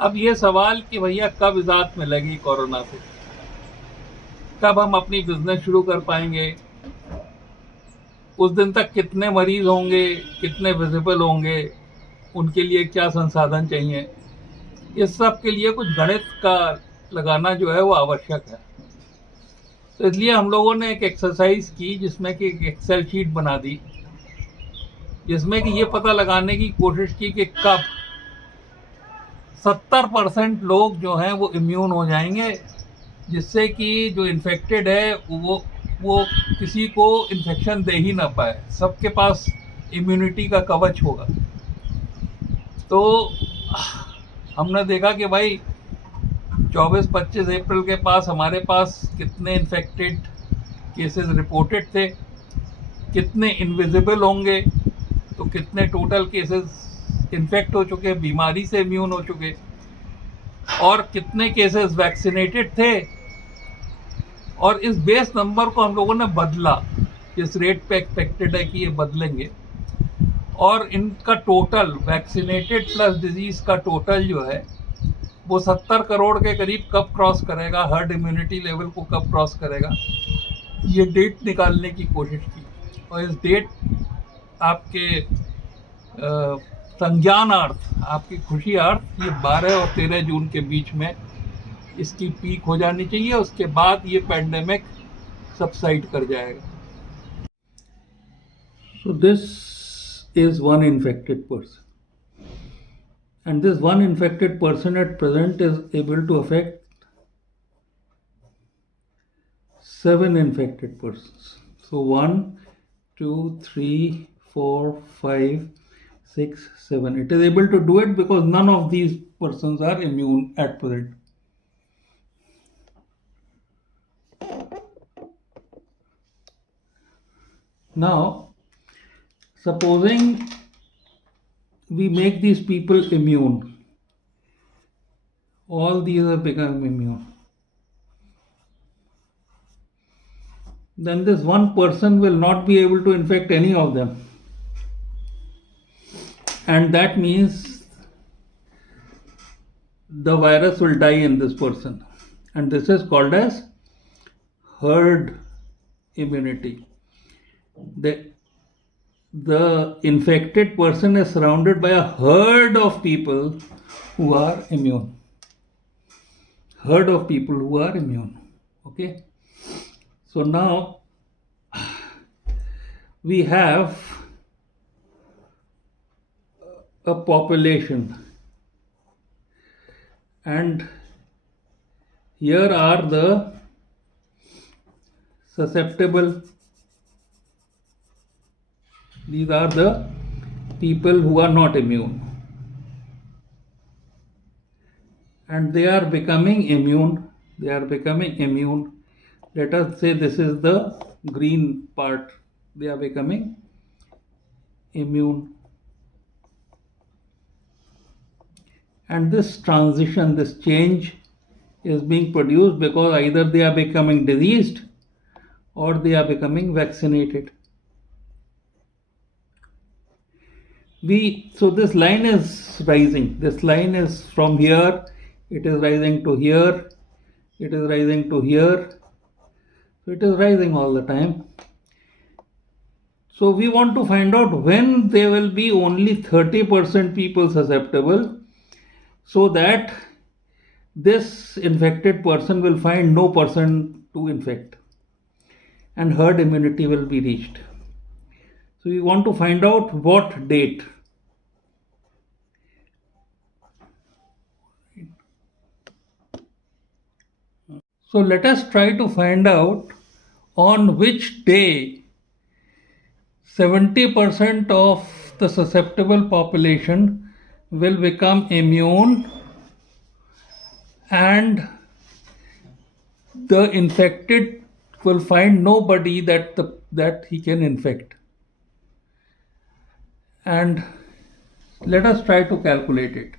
अब ये सवाल कि भैया कब इजाद में लगी कोरोना से, कब हम अपनी बिजनेस शुरू कर पाएंगे, उस दिन तक कितने मरीज होंगे, कितने विजिबल होंगे, उनके लिए क्या संसाधन चाहिए, इस सब के लिए कुछ गणित का लगाना जो है वो आवश्यक है। तो इसलिए हम लोगों ने एक एक्सरसाइज की जिसमें कि एक एक्सेल शीट बना दी, जिसमें कि ये पता लगाने की कोशिश की कि कब 70% लोग जो हैं वो इम्यून हो जाएंगे, जिससे कि जो इन्फेक्टेड है वो किसी को इन्फेक्शन दे ही ना पाए, सबके पास इम्यूनिटी का कवच होगा। तो हमने देखा कि भाई 24-25 अप्रैल के पास हमारे पास कितने इन्फेक्टेड केसेस रिपोर्टेड थे, कितने इनविजिबल होंगे, तो कितने टोटल केसेस इन्फेक्ट हो चुके, बीमारी से इम्यून हो चुके, और कितने केसेस वैक्सीनेटेड थे। और इस बेस नंबर को हम लोगों ने बदला, जिस रेट पे एक्सपेक्टेड है कि ये बदलेंगे, और इनका टोटल वैक्सीनेटेड प्लस डिजीज का टोटल जो है वो 70 करोड़ के करीब कब क्रॉस करेगा, हर्ड इम्यूनिटी लेवल को कब क्रॉस करेगा, ये डेट निकालने की कोशिश की। और इस डेट आपके संज्ञानार्थ, आपकी खुशियार्थ, ये 12 और 13 जून के बीच में इसकी पीक हो जानी चाहिए। उसके बाद ये पैंडेमिक सबसाइड कर जाएगा। So this is one infected person, and this one infected person at present is able to affect 7 infected persons. So 1, 2, 3, 4, 5, 6, 7. It is able to do it because none of these persons are immune at present. Now, supposing we make these people immune, all these have become immune, then this one person will not be able to infect any of them, and that means the virus will die in this person, and this is called as herd immunity. The infected person is surrounded by a herd of people who are immune. Herd of people who are immune. Okay. So now we have a population, and here are the susceptible. These are the people who are not immune, and they are becoming immune. They are becoming immune. Let us say this is the green part. They are becoming immune. And this transition, this change is being produced because either they are becoming diseased or they are becoming vaccinated. So this line is rising. This line is from here, it is rising to here, it is rising to here. So it is rising all the time. So we want to find out when there will be only 30% people susceptible, so that this infected person will find no person to infect, and herd immunity will be reached. So we want to find out what date. So let us try to find out on which day 70% of the susceptible population will become immune and the infected will find nobody that he can infect. And let us try to calculate it.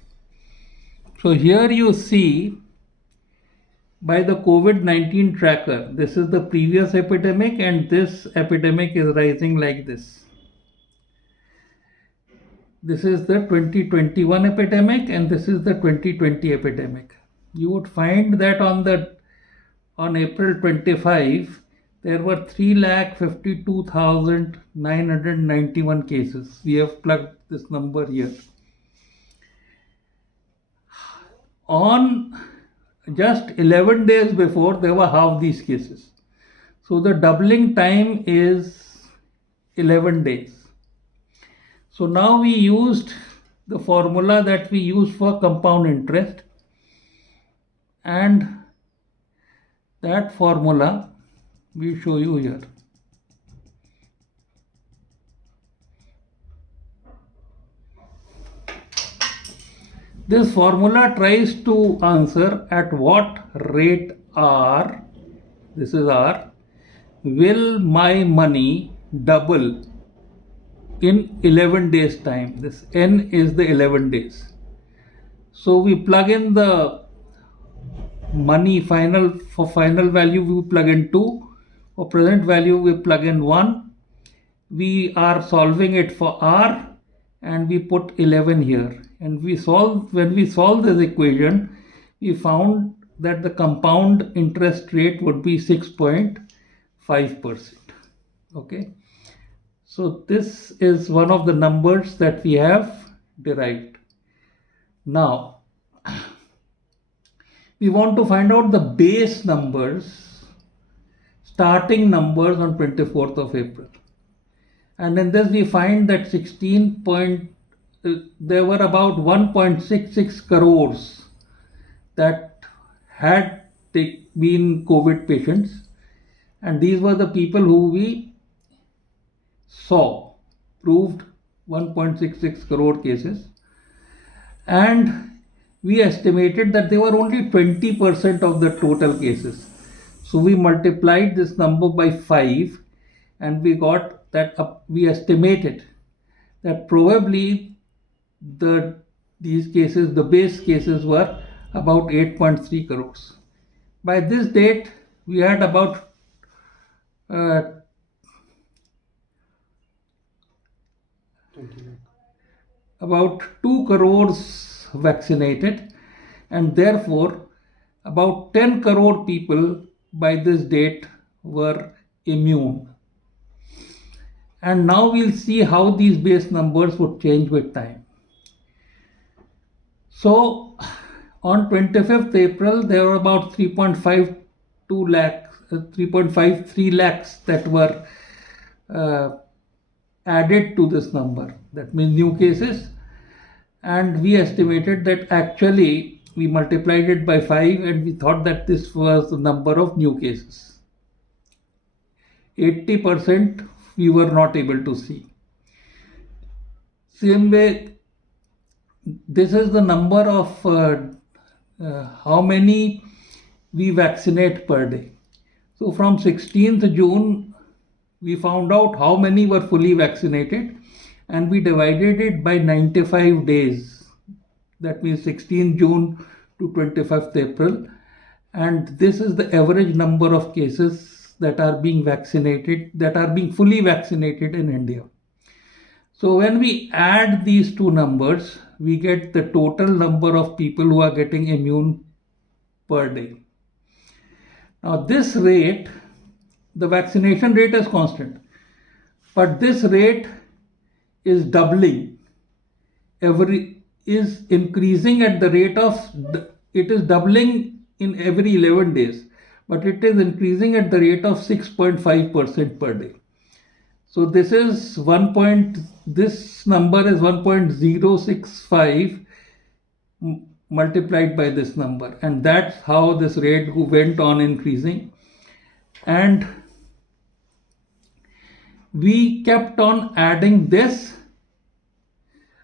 So here you see, by the COVID-19 tracker, this is the previous epidemic, and this epidemic is rising like this. This is the 2021 epidemic and this is the 2020 epidemic. You would find that on April 25 there were 3,52,991 cases. We have plugged this number here. On just 11 days before, there were half these cases. So the doubling time is 11 days. So now we used the formula that we use for compound interest, and that formula we show you here. This formula tries to answer at what rate R, this is R, will my money double in 11 days time. This N is the 11 days. So we plug in the money for final value we plug in 2, for present value we plug in 1. We are solving it for R and we put 11 here, and when we solve this equation we found that the compound interest rate would be 6.5%. Okay, so this is one of the numbers that we have derived. Now we want to find out the base numbers, starting numbers on 24th of April. And in this we find that there were about 1.66 crores that had been COVID patients, and these were the people who we proved 1.66 crore cases, and we estimated that they were only 20% of the total cases. So we multiplied this number by 5 and we got that we estimated that probably these cases, the base cases, were about 8.3 crores. By this date, we had about 2 crores vaccinated, and therefore about 10 crore people by this date were immune. And now we'll see how these base numbers would change with time. So on 25th April, there were about 3.53 lakhs that were added to this number. That means new cases. And we estimated that actually we multiplied it by 5 and we thought that this was the number of new cases. 80% we were not able to see. Same way, this is the number of how many we vaccinate per day. So from 16th June, we found out how many were fully vaccinated and we divided it by 95 days. That means 16th June to 25th April. And this is the average number of cases that are being fully vaccinated in India. So when we add these two numbers, we get the total number of people who are getting immune per day. Now this rate, the vaccination rate is constant, but this rate is doubling. Is increasing at the rate of, it is doubling in every 11 days, but it is increasing at the rate of 6.5% per day. So this is this number is 1.065 multiplied by this number, and that's how this rate went on increasing. And we kept on adding this.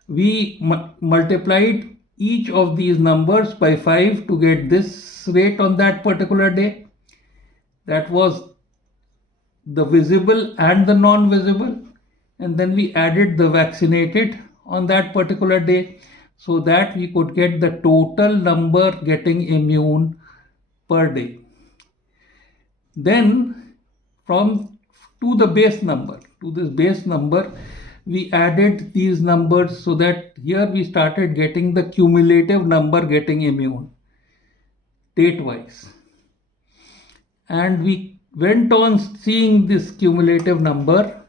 We multiplied each of these numbers by 5 to get this rate on that particular day. That was the visible and the non-visible, and then we added the vaccinated on that particular day so that we could get the total number getting immune per day. Then to this base number, we added these numbers so that here we started getting the cumulative number getting immune date wise. And we went on seeing this cumulative number,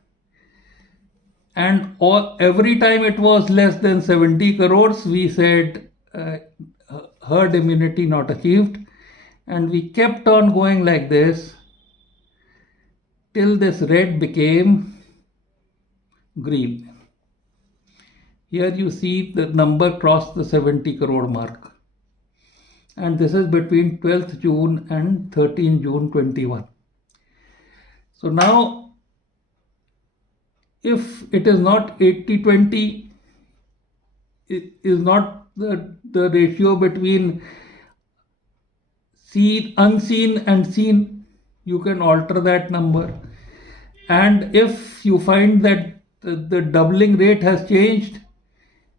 and every time it was less than 70 crores, we said herd immunity not achieved. And we kept on going like this till this red became green. Here you see the number crossed the 70 crore mark. And this is between 12th June and 13 June 21. So now, if it is not 80-20, it is not the ratio between unseen and seen, you can alter that number. And if you find that the doubling rate has changed,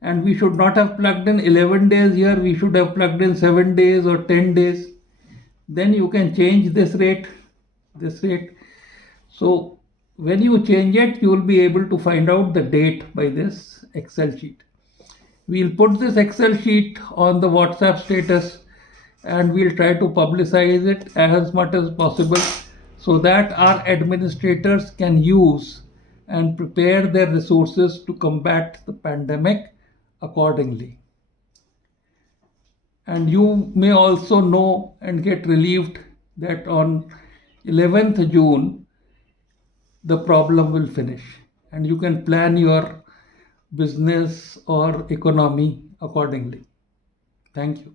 and we should not have plugged in 11 days here, we should have plugged in 7 days or 10 days, then you can change this rate. So when you change it, you will be able to find out the date by this Excel sheet. We'll put this Excel sheet on the WhatsApp status, and we'll try to publicize it as much as possible so that our administrators can use and prepare their resources to combat the pandemic accordingly. And you may also know and get relieved that on 11th June, the problem will finish and you can plan your business or economy accordingly. Thank you.